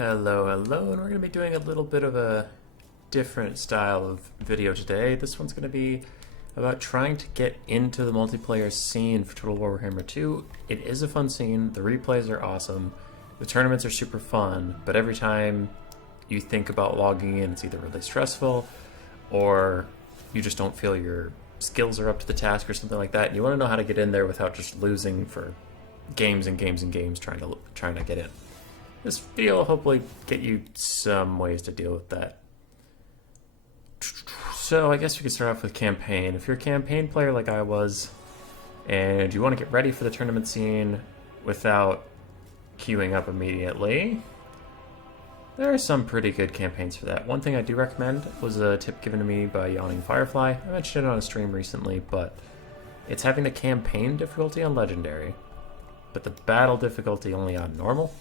Hello, hello, and we're going to be doing a little bit of a different style of video today. This one's going to be about trying to get into the multiplayer scene for Total War Warhammer 2. It is a fun scene, the replays are awesome, the tournaments are super fun, but every time you think about logging in, it's either really stressful or you just don't feel your skills are up to the task or something like that, and you want to know how to get in there without just losing for games and games and games trying to get in. This video will hopefully get you some ways to deal with that. So I guess we could start off with campaign. If you're a campaign player like I was, and you want to get ready for the tournament scene without queuing up immediately, there are some pretty good campaigns for that. One thing I do recommend was a tip given to me by Yawning Firefly. I mentioned it on a stream recently, but it's having the campaign difficulty on Legendary, but the battle difficulty only on Normal.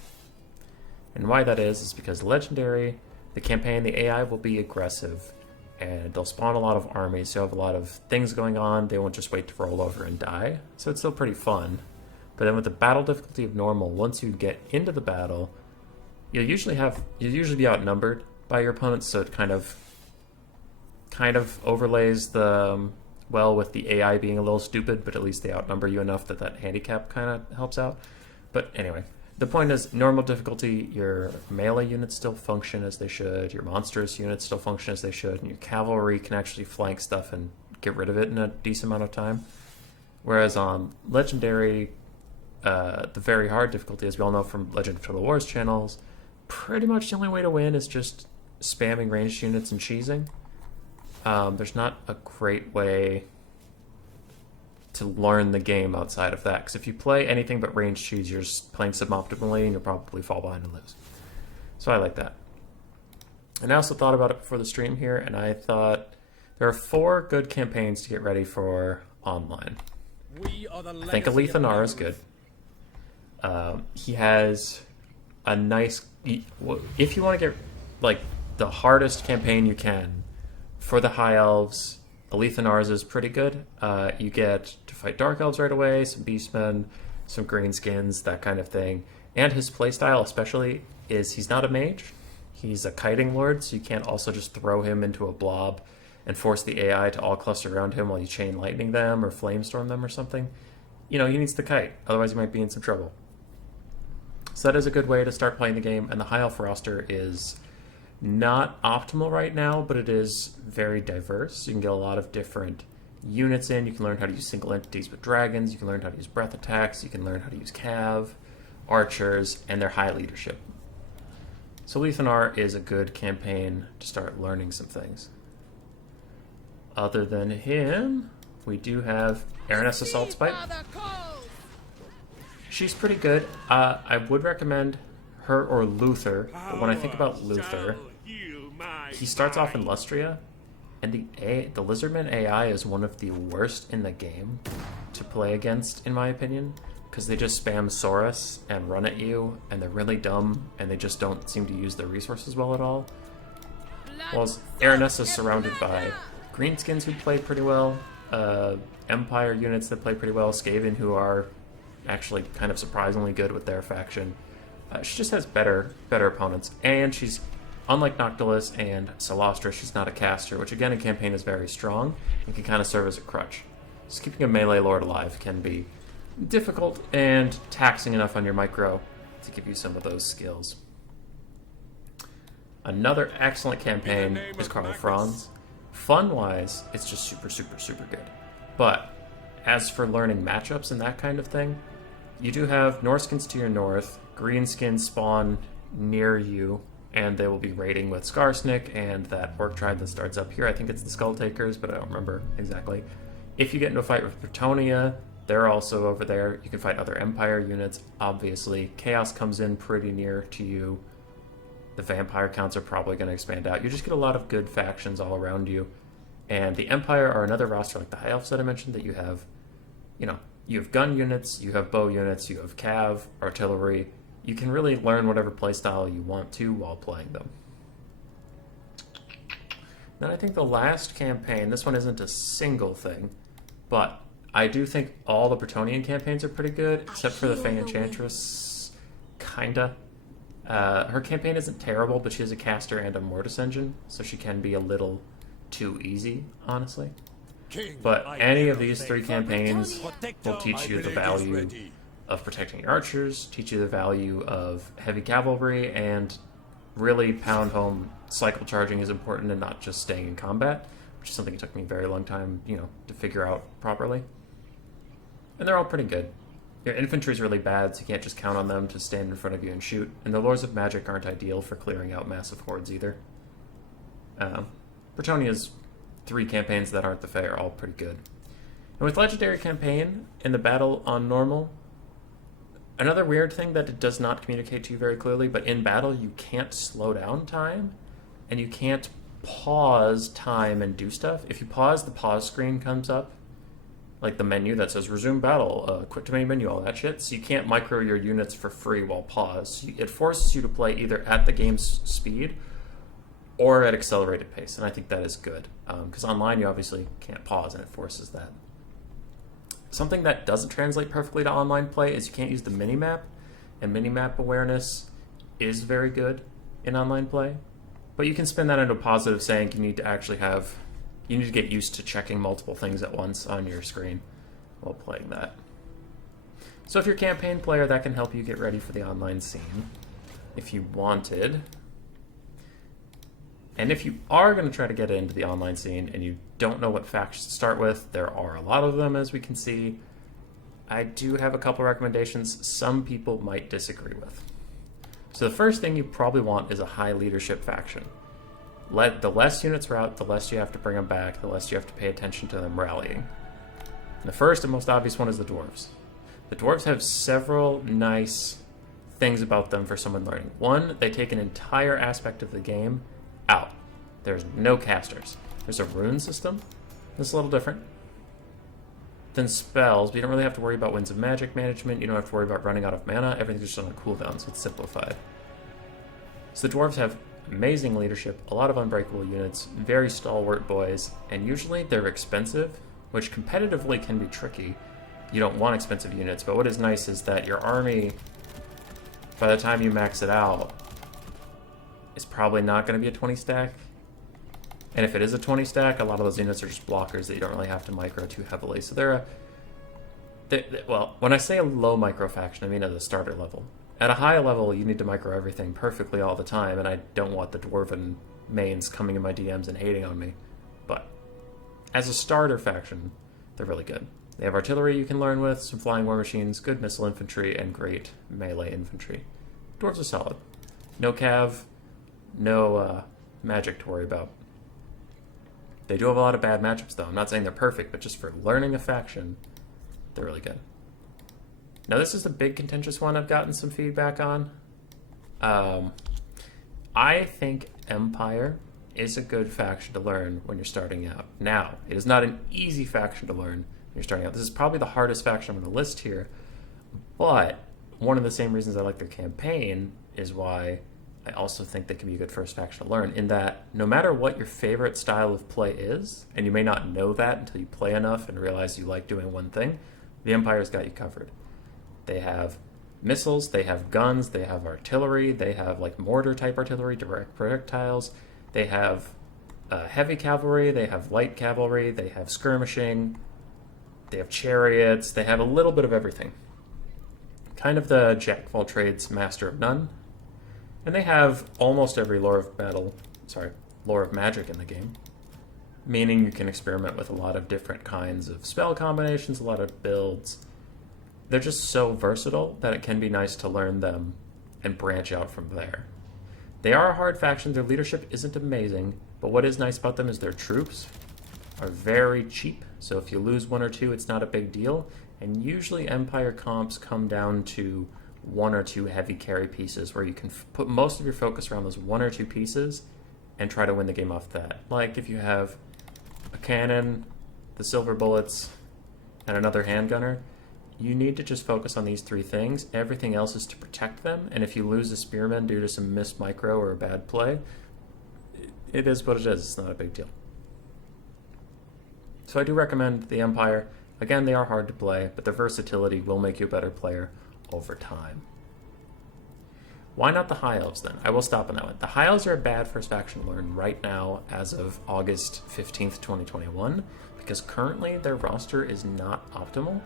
And why that is because Legendary, the campaign, the AI will be aggressive, and they'll spawn a lot of armies, so you have a lot of things going on. They won't just wait to roll over and die, so it's still pretty fun. But then with the battle difficulty of Normal, once you get into the battle, you'll usually be outnumbered by your opponents, so it kind of overlays the well with the AI being a little stupid, but at least they outnumber you enough that handicap kind of helps out. But anyway, the point is, normal difficulty, your melee units still function as they should, your monstrous units still function as they should, and your cavalry can actually flank stuff and get rid of it in a decent amount of time. Whereas on Legendary, the very hard difficulty, as we all know from Legend of Total War's channels, pretty much the only way to win is just spamming ranged units and cheesing. There's not a great way to learn the game outside of that, because if you play anything but ranged cheese, you're just playing suboptimally and you'll probably fall behind and lose. So I like that. And I also thought about it before the stream here, and I thought there are 4 good campaigns to get ready for online. I think Alethanar is good. He has a nice... If you want to get like the hardest campaign you can for the High Elves, Alethanar's is pretty good. You get to fight Dark Elves right away, some Beastmen, some Greenskins, that kind of thing. And his playstyle especially is he's not a mage. He's a kiting lord, so you can't also just throw him into a blob and force the AI to all cluster around him while you chain lightning them or flamestorm them or something. You know, he needs to kite, otherwise he might be in some trouble. So that is a good way to start playing the game, and the High Elf roster is not optimal right now, but it is very diverse. You can get a lot of different units in. You can learn how to use single entities with dragons. You can learn how to use breath attacks. You can learn how to use cav, archers, and their high leadership. So Alethanar is a good campaign to start learning some things. Other than him, we do have Araness Assault Spite. She's pretty good. I would recommend her or Luther, but when I think about Luther, he starts off in Lustria, and the Lizardman AI is one of the worst in the game to play against, in my opinion, because they just spam Saurus and run at you, and they're really dumb, and they just don't seem to use their resources well at all. Whilst Araness is surrounded by Greenskins who play pretty well, Empire units that play pretty well, Skaven who are actually kind of surprisingly good with their faction. She just has better opponents, and she's, unlike Noctilus and Celostra, she's not a caster, which again in campaign is very strong and can kind of serve as a crutch. Just keeping a melee lord alive can be difficult and taxing enough on your micro to give you some of those skills. Another excellent campaign is Karl Franz. Fun-wise, it's just super, super, super good. But as for learning matchups and that kind of thing, you do have Norskins to your north, Greenskins spawn near you, and they will be raiding with Skarsnik and that orc tribe that starts up here. I think it's the Skull Takers, but I don't remember exactly. If you get into a fight with Bretonnia, they're also over there. You can fight other Empire units, obviously. Chaos comes in pretty near to you. The vampire counts are probably going to expand out. You just get a lot of good factions all around you. And the Empire are another roster like the High Elves that I mentioned that you have, you have gun units, you have bow units, you have cav, artillery. You can really learn whatever playstyle you want to while playing them. Then I think the last campaign, this one isn't a single thing, but I do think all the Bretonnian campaigns are pretty good, except for the Fey Enchantress, kinda. Her campaign isn't terrible, but she has a caster and a mortis engine, so she can be a little too easy, honestly. But any of these 3 campaigns will teach you the value of protecting your archers, teach you the value of heavy cavalry, and really pound home cycle charging is important and not just staying in combat, which is something it took me a very long time, to figure out properly. And they're all pretty good. Your infantry's really bad, so you can't just count on them to stand in front of you and shoot. And the Lords of Magic aren't ideal for clearing out massive hordes either. Bretonia's 3 campaigns that aren't the Fae are all pretty good. And with Legendary Campaign, in the battle on normal, another weird thing that it does not communicate to you very clearly, but in battle you can't slow down time, and you can't pause time and do stuff. If you pause, the pause screen comes up, like the menu that says resume battle, quit to main menu, all that shit. So you can't micro your units for free while pause. It forces you to play either at the game's speed or at accelerated pace, and I think that is good. Because online you obviously can't pause, and it forces that. Something that doesn't translate perfectly to online play is you can't use the minimap, and minimap awareness is very good in online play. But you can spin that into a positive, saying you need to get used to checking multiple things at once on your screen while playing that. So if you're a campaign player, that can help you get ready for the online scene if you wanted. And if you are going to try to get into the online scene and you don't know what factions to start with, there are a lot of them, as we can see. I do have a couple recommendations some people might disagree with. So the first thing you probably want is a high leadership faction. The less units are out, the less you have to bring them back, the less you have to pay attention to them rallying. And the first and most obvious one is the dwarves. The dwarves have several nice things about them for someone learning. One, they take an entire aspect of the game out. There's no casters. There's a rune system that's a little different than spells, but you don't really have to worry about winds of magic management. You don't have to worry about running out of mana. Everything's just on a cooldown, so it's simplified. So the dwarves have amazing leadership, a lot of unbreakable units, very stalwart boys, and usually they're expensive, which competitively can be tricky. You don't want expensive units, but what is nice is that your army, by the time you max it out, is probably not going to be a 20 stack. And if it is a 20 stack, a lot of those units are just blockers that you don't really have to micro too heavily. So well, when I say a low micro faction, I mean at the starter level. At a high level, you need to micro everything perfectly all the time, and I don't want the dwarven mains coming in my DMs and hating on me. But as a starter faction, they're really good. They have artillery you can learn with, some flying war machines, good missile infantry, and great melee infantry. Dwarves are solid. No cav, no magic to worry about. They do have a lot of bad matchups, though. I'm not saying they're perfect, but just for learning a faction, they're really good. Now, this is a big contentious one I've gotten some feedback on. I think Empire is a good faction to learn when you're starting out. Now, it is not an easy faction to learn when you're starting out. This is probably the hardest faction I'm going to list here, but one of the same reasons I like their campaign is why I also think they can be a good first faction to learn, in that no matter what your favorite style of play is, and you may not know that until you play enough and realize you like doing one thing, the Empire's got you covered. They have missiles, they have guns, they have artillery, they have like mortar type artillery, direct projectiles, they have heavy cavalry, they have light cavalry, they have skirmishing, they have chariots, they have a little bit of everything. Kind of the jack of all trades, master of none. And they have almost every lore of magic in the game, meaning you can experiment with a lot of different kinds of spell combinations, a lot of builds. They're just so versatile that it can be nice to learn them and branch out from there. They are a hard faction. Their leadership isn't amazing, but what is nice about them is their troops are very cheap. So if you lose one or two, it's not a big deal. And usually Empire comps come down to one or two heavy carry pieces where you can put most of your focus around those one or two pieces and try to win the game off that. Like if you have a cannon, the silver bullets, and another handgunner, you need to just focus on these three things. Everything else is to protect them, and if you lose a spearman due to some missed micro or a bad play, it is what it is. It's not a big deal. So I do recommend the Empire. Again, they are hard to play, but their versatility will make you a better player over time. Why not the High Elves then? I will stop on that one. The High Elves are a bad first faction to learn right now as of August 15th, 2021, because currently their roster is not optimal.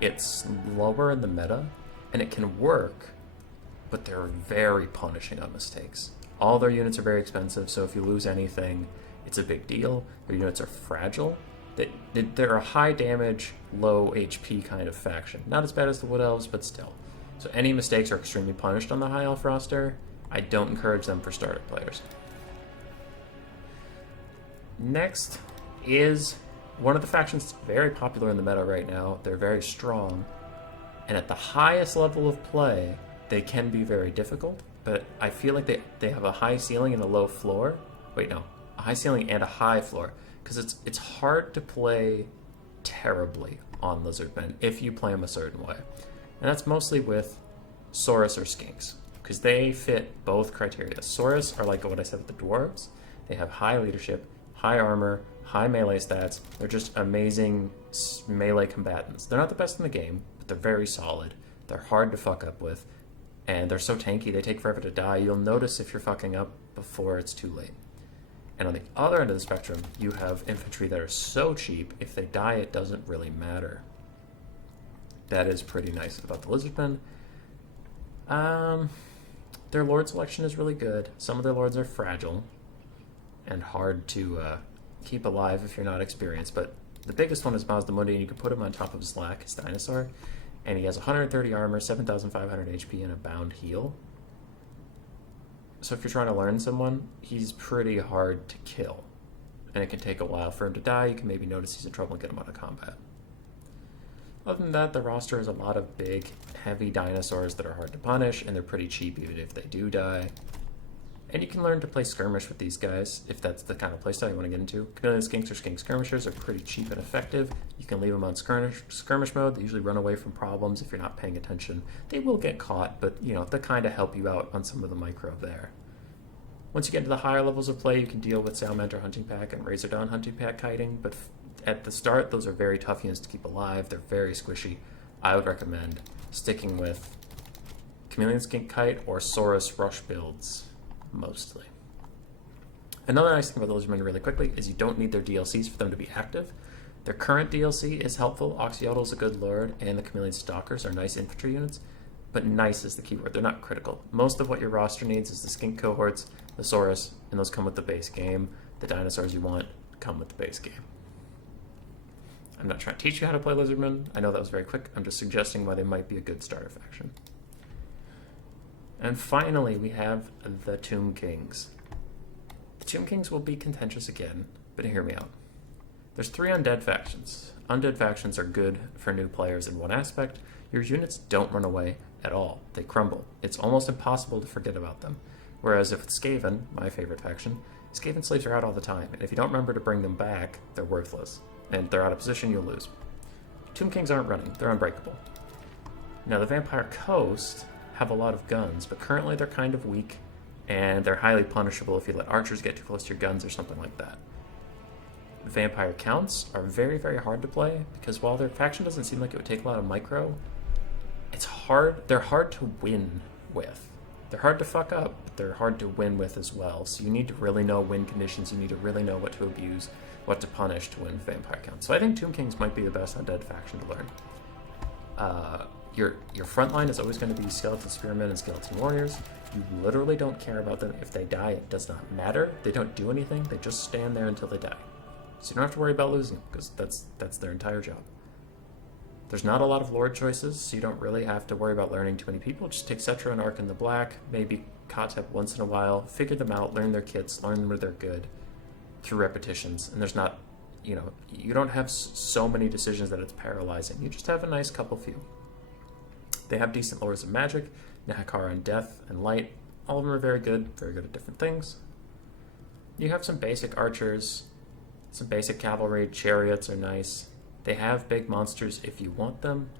It's lower in the meta, and it can work, but they're very punishing on mistakes. All their units are very expensive, so if you lose anything, it's a big deal. Their units are fragile. They're a high damage, low HP kind of faction. Not as bad as the Wood Elves, but still. So any mistakes are extremely punished on the High Elf roster. I don't encourage them for starter players. Next is one of the factions that's very popular in the meta right now. They're very strong. And at the highest level of play, they can be very difficult. But I feel like they have a high ceiling and a low floor. Wait, no. A high ceiling and a high floor. Because it's hard to play terribly on Lizardmen if you play them a certain way. And that's mostly with Saurus or Skinks, because they fit both criteria. Saurus are like what I said with the Dwarves. They have high leadership, high armor, high melee stats. They're just amazing melee combatants. They're not the best in the game, but they're very solid. They're hard to fuck up with, and they're so tanky, they take forever to die. You'll notice if you're fucking up before it's too late. And on the other end of the spectrum, you have infantry that are so cheap, if they die, it doesn't really matter. That is pretty nice about the Lizardmen. Their lord selection is really good. Some of their lords are fragile and hard to keep alive if you're not experienced, but the biggest one is Mazdamundi, and you can put him on top of Slack, his dinosaur, and he has 130 armor, 7,500 HP, and a bound heal. So if you're trying to learn someone, he's pretty hard to kill, and it can take a while for him to die. You can maybe notice he's in trouble and get him out of combat. Other than that, the roster has a lot of big, heavy dinosaurs that are hard to punish, and they're pretty cheap even if they do die. And you can learn to play skirmish with these guys, if that's the kind of playstyle you want to get into. Chameleon Skinks or Skink Skirmishers are pretty cheap and effective. You can leave them on skirmish mode. They usually run away from problems if you're not paying attention. They will get caught, but you know, they kind of help you out on some of the micro there. Once you get into the higher levels of play, you can deal with Salamander Hunting Pack and Razordawn Hunting Pack kiting, but at the start, those are very tough units to keep alive. They're very squishy. I would recommend sticking with Chameleon Skink Kite or Saurus Rush builds, mostly. Another nice thing about the Lizardmen really quickly is you don't need their DLCs for them to be active. Their current DLC is helpful. Oxyotl is a good lord, and the Chameleon Stalkers are nice infantry units, but nice is the keyword. They're not critical. Most of what your roster needs is the Skink cohorts, the Saurus, and those come with the base game. The dinosaurs you want come with the base game. I'm not trying to teach you how to play Lizardmen. I know that was very quick. I'm just suggesting why they might be a good starter faction. And finally, we have the Tomb Kings. The Tomb Kings will be contentious again, but hear me out. There's 3 undead factions. Undead factions are good for new players in one aspect. Your units don't run away at all. They crumble. It's almost impossible to forget about them. Whereas if it's Skaven, my favorite faction, Skaven slaves are out all the time, and if you don't remember to bring them back, they're worthless. And if they're out of position, you'll lose. Tomb Kings aren't running. They're unbreakable. Now, the Vampire Coast have a lot of guns, but currently they're kind of weak, and they're highly punishable if you let archers get too close to your guns or something like that. Vampire Counts are very, very hard to play, because while their faction doesn't seem like it would take a lot of micro, it's hard. They're hard to win with. They're hard to fuck up, but they're hard to win with as well. So you need to really know win conditions. You need to really know what to abuse, what to punish to win Vampire Counts. So I think Tomb Kings might be the best undead faction to learn. Your front line is always going to be Skeleton Spearmen and Skeleton Warriors. You literally don't care about them. If they die, it does not matter. They don't do anything. They just stand there until they die. So you don't have to worry about losing them, because that's their entire job. There's not a lot of lord choices, so you don't really have to worry about learning too many people. Just take Cetra and Ark in the black, maybe Kotep once in a while, figure them out, learn their kits, learn where they're good through repetitions. And there's not, you know, you don't have so many decisions that it's paralyzing. You just have a nice couple few. They have decent lords of magic, Nahakara and Death and Light. All of them are very good at different things. You have some basic archers, some basic cavalry, chariots are nice. They have big monsters if you want them,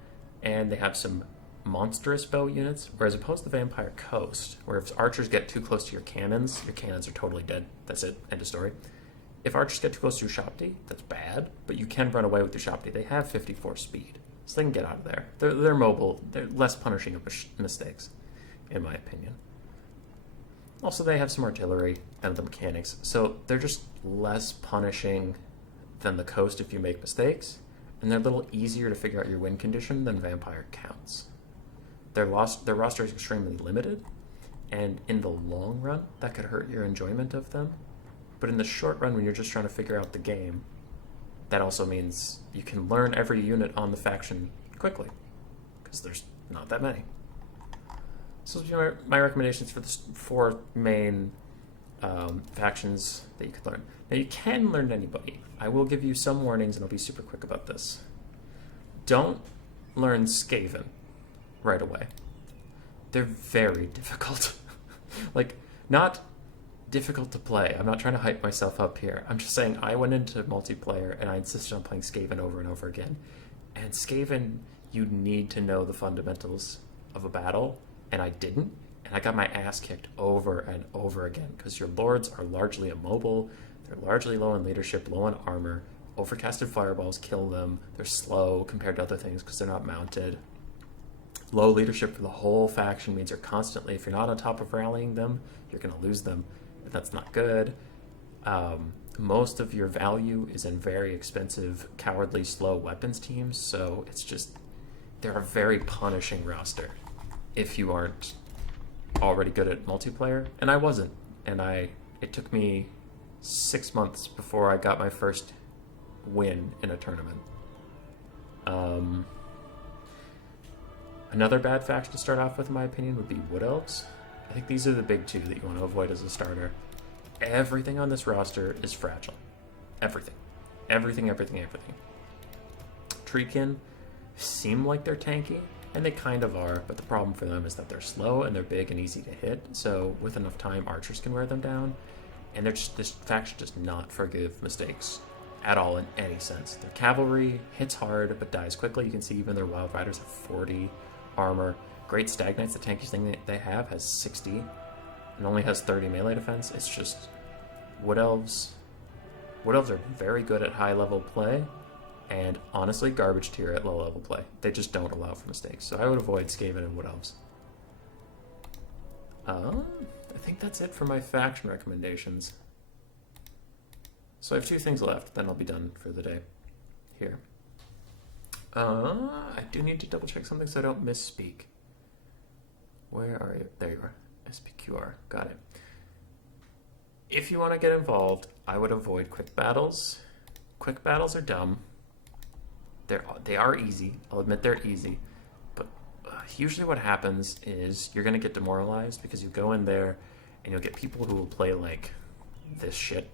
and they have some monstrous bow units, whereas opposed to the Vampire Coast, where if archers get too close to your cannons are totally dead. That's it, end of story. If archers get too close to your Shopti, that's bad, but you can run away with your Shopti. They have 54 speed, so they can get out of there. They're mobile. They're less punishing of mistakes, in my opinion. Also, they have some artillery and the mechanics, so they're just less punishing than the Coast if you make mistakes, and they're a little easier to figure out your win condition than Vampire counts. Their roster is extremely limited, and in the long run, that could hurt your enjoyment of them. But in the short run, when you're just trying to figure out the game, that also means you can learn every unit on the faction quickly, because there's not that many. So those are my recommendations for the 4 main factions that you could learn. Now, you can learn anybody. I will give you some warnings, and I'll be super quick about this. Don't learn Skaven right away. They're very difficult. Like, not difficult to play. I'm not trying to hype myself up here. I'm just saying I went into multiplayer, and I insisted on playing Skaven over and over again. And Skaven, you need to know the fundamentals of a battle, and I didn't. And I got my ass kicked over and over again, because your lords are largely immobile. They're largely low in leadership, low in armor. Overcasted fireballs kill them. They're slow compared to other things because they're not mounted. Low leadership for the whole faction means you're constantly, if you're not on top of rallying them, you're going to lose them. And that's not good. Most of your value is in very expensive, cowardly, slow weapons teams, so it's just, they're a very punishing roster if you aren't already good at multiplayer, and I wasn't. And it took me 6 months before I got my first win in a tournament. Another bad faction to start off with, in my opinion, would be Wood Elves. I think these are the big 2 that you want to avoid as a starter. Everything on this roster is fragile. Everything. Everything. Treekin seem like they're tanky, and they kind of are, but the problem for them is that they're slow and they're big and easy to hit, so with enough time, archers can wear them down, and this faction does not forgive mistakes at all in any sense. Their cavalry hits hard but dies quickly. You can see even their Wild Riders have 40 armor. Great Stag Knights, the tankiest thing they have, has 60 and only has 30 melee defense. It's just Wood Elves. Wood Elves are very good at high level play, and honestly garbage tier at low level play. They just don't allow for mistakes, so I would avoid Skaven and Wood Elves. I think that's it for my faction recommendations. So I have 2 things left, then I'll be done for the day here. I do need to double check something so I don't misspeak. Where are you? There you are. SPQR. Got it. If you want to get involved, I would avoid quick battles. Quick battles are dumb. They are easy. I'll admit they're easy. But usually what happens is you're going to get demoralized because you go in there and you'll get people who will play like this shit.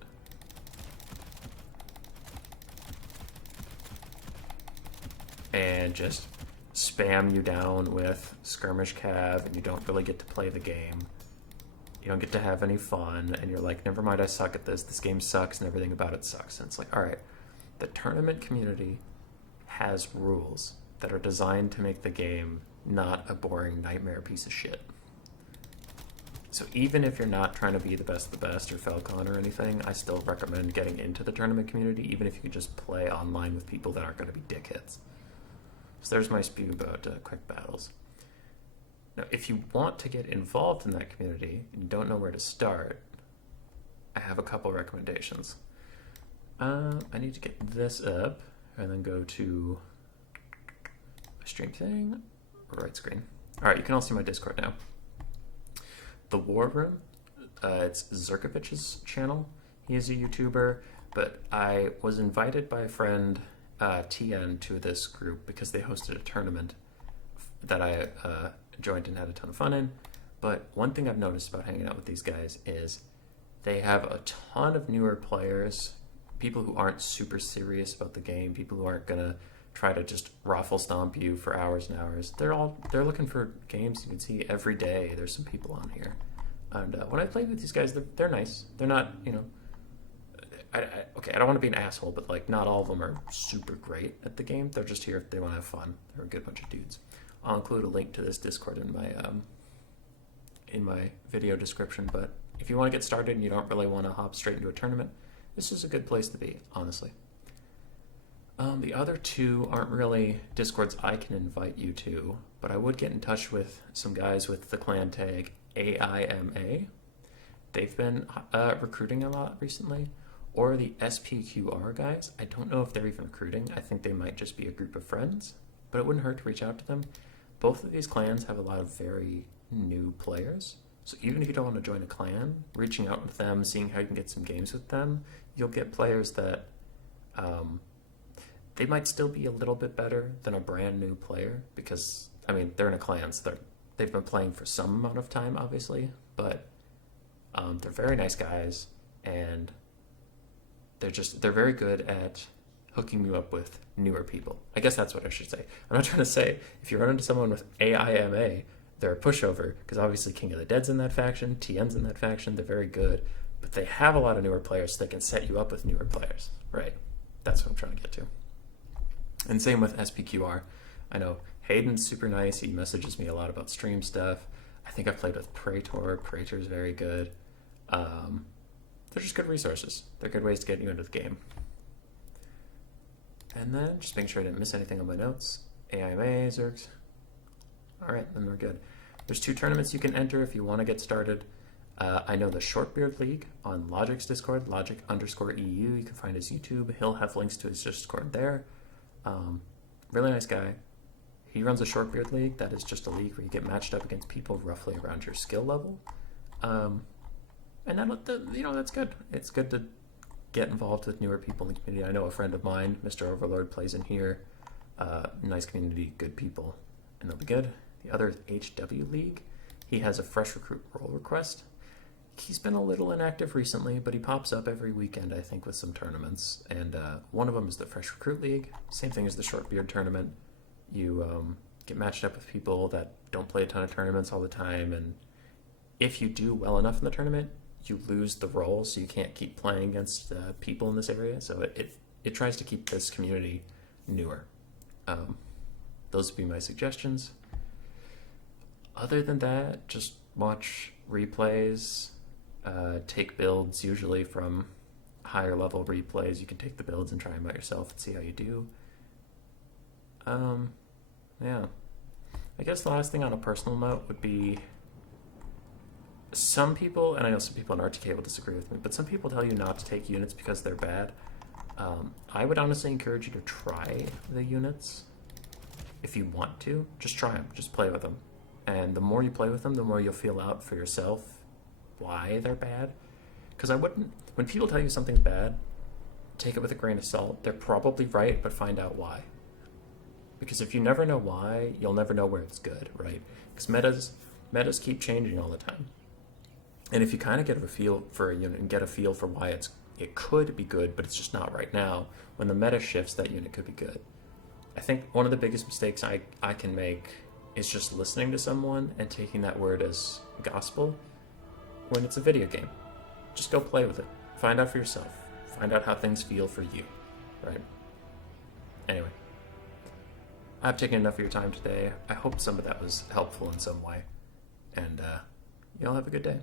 And just spam you down with skirmish cav, and you don't really get to play the game. You don't get to have any fun, and you're like, never mind, I suck at this. This game sucks, and everything about it sucks. And it's like, all right, the tournament community has rules that are designed to make the game not a boring nightmare piece of shit. So even if you're not trying to be the best of the best or Falcon or anything, I still recommend getting into the tournament community, even if you can just play online with people that aren't going to be dickheads. So there's my spew about quick battles. Now, if you want to get involved in that community and you don't know where to start, I have a couple recommendations. I need to get this up and then go to my stream thing, right screen. All right, you can all see my Discord now. The War Room, it's Zerkovich's channel. He is a YouTuber, but I was invited by a friend, TN, to this group because they hosted a tournament that I joined and had a ton of fun in. But one thing I've noticed about hanging out with these guys is they have a ton of newer players, people who aren't super serious about the game, people who aren't gonna try to just raffle stomp you for hours and hours. They're looking for games. You can see every day there's some people on here. And when I play with these guys, they're nice. They're not, you know, okay, I don't want to be an asshole, but like not all of them are super great at the game. They're just here if they want to have fun. They're a good bunch of dudes. I'll include a link to this Discord in my video description. But if you want to get started and you don't really want to hop straight into a tournament, this is a good place to be, honestly. The other 2 aren't really Discords I can invite you to, but I would get in touch with some guys with the clan tag AIMA. they've been recruiting a lot recently, or the SPQR guys. I don't know if they're even recruiting. I think they might just be a group of friends, but it wouldn't hurt to reach out to them. Both of these clans have a lot of very new players. So even if you don't want to join a clan, reaching out with them, seeing how you can get some games with them, you'll get players that they might still be a little bit better than a brand new player because, I mean, they're in a clan, so they've been playing for some amount of time, obviously, but they're very nice guys, and they're very good at hooking you up with newer people. I guess that's what I should say. I'm not trying to say if you run into someone with AIMA, they're a pushover, because obviously King of the Dead's in that faction, TN's in that faction, they're very good, but they have a lot of newer players, so they can set you up with newer players, right? That's what I'm trying to get to. And same with SPQR. I know Hayden's super nice. He messages me a lot about stream stuff. I think I've played with Praetor. Praetor's very good. They're just good resources. They're good ways to get you into the game. And then just making sure I didn't miss anything on my notes. AIMA, Zergs. All right, then we're good. There's 2 tournaments you can enter if you want to get started. I know the Shortbeard League on Logic's Discord, Logic_EU. You can find his YouTube. He'll have links to his Discord there. Really nice guy. He runs a Shortbeard League. That is just a league where you get matched up against people roughly around your skill level. And that's good. It's good to get involved with newer people in the community. I know a friend of mine, Mr. Overlord, plays in here. Nice community, good people, and they'll be good. The other is HW League. He has a fresh recruit role request. He's been a little inactive recently, but he pops up every weekend, I think, with some tournaments. And one of them is the Fresh Recruit League. Same thing as the Shortbeard Tournament. You get matched up with people that don't play a ton of tournaments all the time. And if you do well enough in the tournament, you lose the role, so you can't keep playing against people in this area. So it tries to keep this community newer. Those would be my suggestions. Other than that, just watch replays. Take builds, usually from higher level replays. You can take the builds and try them out yourself and see how you do. Yeah. I guess the last thing on a personal note would be some people, and I know some people in RTK will disagree with me, but some people tell you not to take units because they're bad. I would honestly encourage you to try the units. If you want to, just try them, just play with them. And the more you play with them, the more you'll feel out for yourself why they're bad. Because when people tell you something's bad, take it with a grain of salt. They're probably right, but find out why. Because if you never know why, you'll never know where it's good, right? Because metas keep changing all the time. And if you kind of get a feel for a unit and get a feel for why it could be good, but it's just not right now, when the meta shifts, that unit could be good. I think one of the biggest mistakes I can make is just listening to someone and taking that word as gospel when it's a video game. Just go play with it. Find out for yourself. Find out how things feel for you, right? Anyway, I've taken enough of your time today. I hope some of that was helpful in some way. And y'all have a good day.